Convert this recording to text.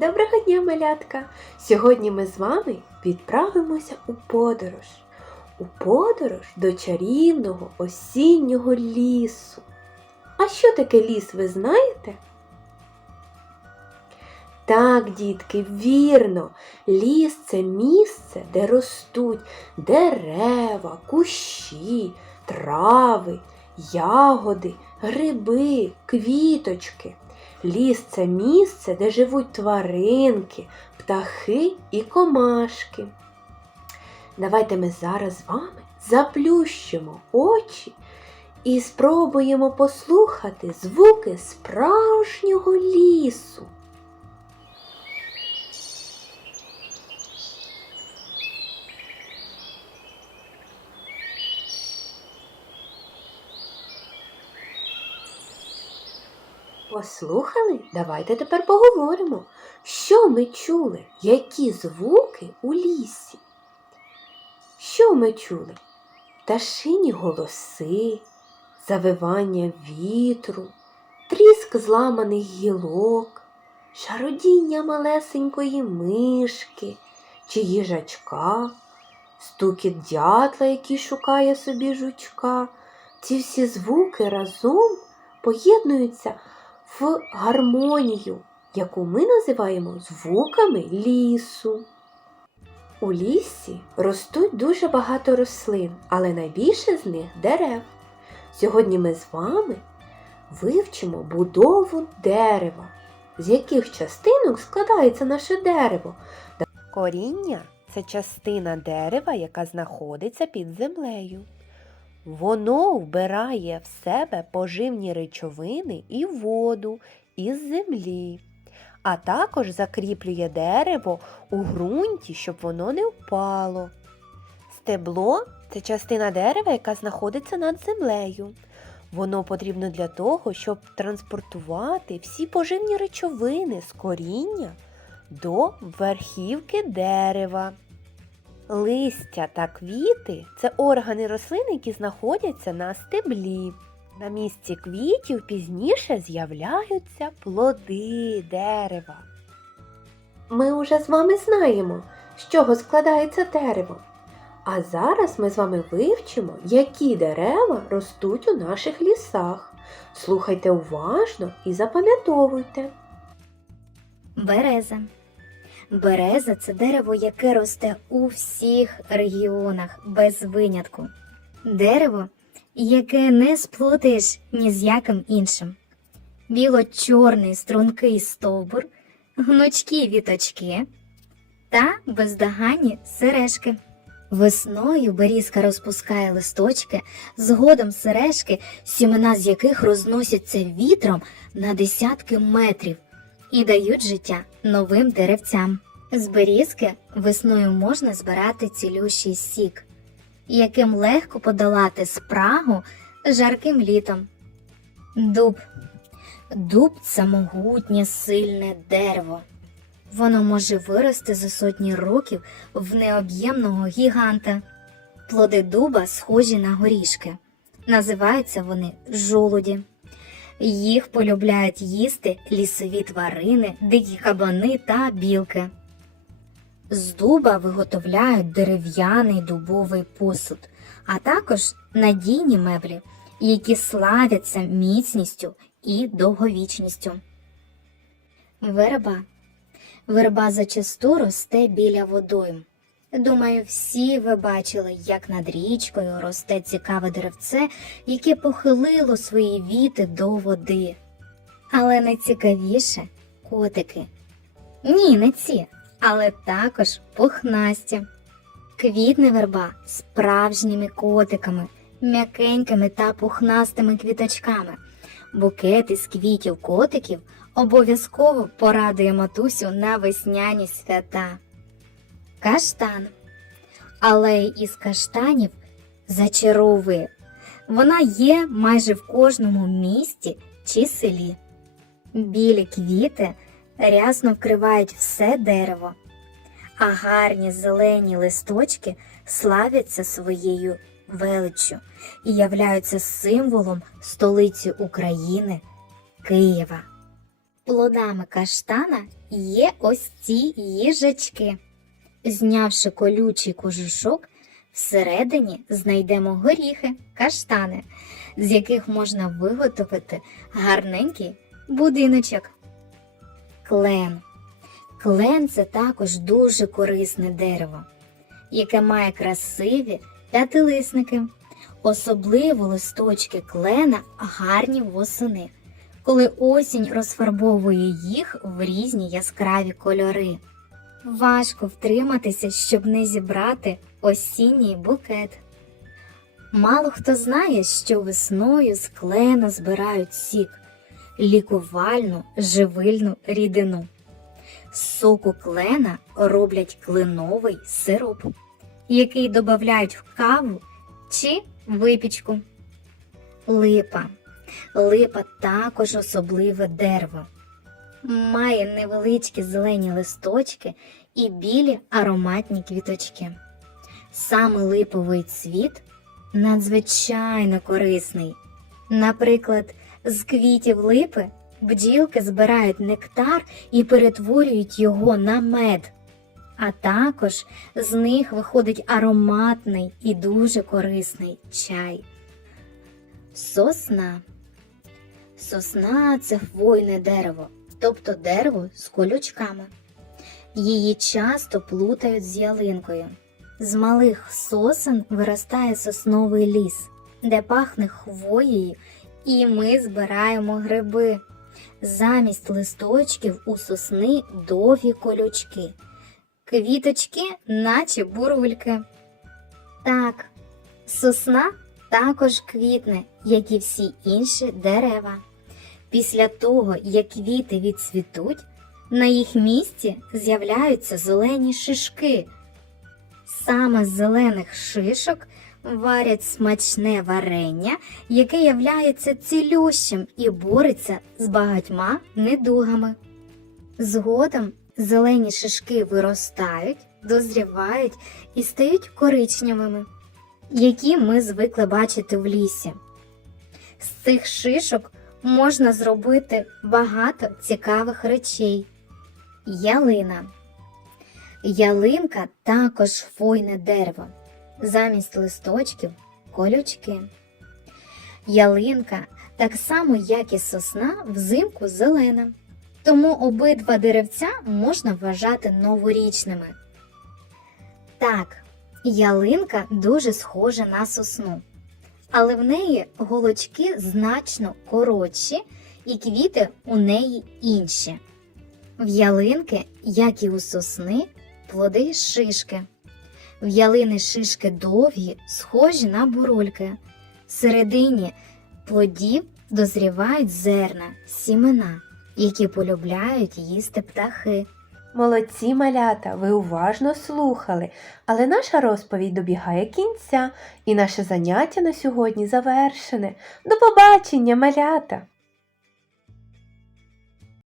Доброго дня, малятка! Сьогодні ми з вами відправимося у подорож. У подорож до чарівного осіннього лісу. А що таке ліс, ви знаєте? Так, дітки, вірно, ліс це місце, де ростуть дерева, кущі, трави, ягоди, гриби, квіточки. Ліс це місце, де живуть тваринки, птахи і комашки. Давайте ми зараз з вами заплющимо очі і спробуємо послухати звуки справжнього лісу. Послухали? Давайте тепер поговоримо. Що ми чули? Які звуки у лісі? Що ми чули? Пташині голоси, завивання вітру, тріск зламаних гілок, шародіння малесенької мишки чи їжачка, стукіт дятла, який шукає собі жучка. Ці всі звуки разом поєднуються в гармонію, яку ми називаємо звуками лісу. У лісі ростуть дуже багато рослин, але найбільше з них дерев. Сьогодні ми з вами вивчимо будову дерева, з яких частинок складається наше дерево. Коріння це частина дерева, яка знаходиться під землею. Воно вбирає в себе поживні речовини і воду із землі, а також закріплює дерево у ґрунті, щоб воно не впало. Стебло це частина дерева, яка знаходиться над землею. Воно потрібно для того, щоб транспортувати всі поживні речовини з коріння до верхівки дерева. Листя та квіти це органи рослин, які знаходяться на стеблі. На місці квітів пізніше з'являються плоди дерева. Ми вже з вами знаємо, з чого складається дерево. А зараз ми з вами вивчимо, які дерева ростуть у наших лісах. Слухайте уважно і запам'ятовуйте. Береза. Береза це дерево, яке росте у всіх регіонах без винятку. Дерево, яке не сплутаєш ні з яким іншим. Біло-чорний стрункий стовбур, гнучкі віточки та бездоганні сережки. Весною берізка розпускає листочки, згодом сережки, сімена з яких розносяться вітром на десятки метрів і дають життя новим деревцям. З берізки весною можна збирати цілющий сік, яким легко подолати спрагу жарким літом. Дуб. Дуб це могутнє сильне дерево. Воно може вирости за сотні років в необ'ємного гіганта. Плоди дуба схожі на горішки. Називаються вони жолуді. Їх полюбляють їсти лісові тварини, дикі кабани та білки. З дуба виготовляють дерев'яний дубовий посуд, а також надійні меблі, які славяться міцністю і довговічністю. Верба. Верба зачасту росте біля водойм. Думаю, всі ви бачили, як над річкою росте цікаве деревце, яке похилило свої віти до води. Але найцікавіше котики. Ні, не ці, але також пухнасті. Квітне верба справжніми котиками, м'якенькими та пухнастими квіточками. Букет із квітів котиків обов'язково порадує матусю на весняні свята. Каштан. Алея із каштанів зачаровує. Вона є майже в кожному місті чи селі. Білі квіти рясно вкривають все дерево, а гарні зелені листочки славяться своєю величчю і являються символом столиці України Києва. плодами каштана є ось ці їжачки. Знявши колючий кожушок, всередині знайдемо горіхи, каштани, з яких можна виготовити гарненький будиночок. Клен. Клен це також дуже корисне дерево, яке має красиві п'ятилисники. Особливо листочки клена гарні восени, коли осінь розфарбовує їх в різні яскраві кольори. Важко втриматися, щоб не зібрати осінній букет. Мало хто знає, що весною з клена збирають сік, лікувальну живильну рідину. З соку клена роблять кленовий сироп, який додають в каву чи випічку. Липа. Липа також особливе дерево. Має невеличкі зелені листочки і білі ароматні квіточки. Саме липовий цвіт надзвичайно корисний. Наприклад, з квітів липи бджілки збирають нектар і перетворюють його на мед. А також з них виходить ароматний і дуже корисний чай. Сосна. Сосна це хвойне дерево, тобто дерево з колючками. Її часто плутають з ялинкою. З малих сосен виростає сосновий ліс, де пахне хвоєю, і ми збираємо гриби. Замість листочків у сосни довгі колючки. Квіточки, наче бурульки. Так, сосна також квітне, як і всі інші дерева. Після того, як квіти відцвітуть, на їх місці з'являються зелені шишки. Саме з зелених шишок варять смачне варення, яке являється цілющим і бореться з багатьма недугами. Згодом зелені шишки виростають, дозрівають і стають коричневими, які ми звикли бачити в лісі. З цих шишок можна зробити багато цікавих речей. Ялина. Ялинка також хвойне дерево. Замість листочків колючки. Ялинка, так само як і сосна, взимку зелена. Тому обидва деревця можна вважати новорічними. Так, ялинка дуже схожа на сосну, але в неї голочки значно коротші і квіти у неї інші. В ялинки, як і у сосни, плоди шишки. В ялини шишки довгі, схожі на бурульки. Всередині плодів дозрівають зерна, сімена, які полюбляють їсти птахи. Молодці малята, ви уважно слухали, але наша розповідь добігає кінця, і наше заняття на сьогодні завершене. До побачення, малята!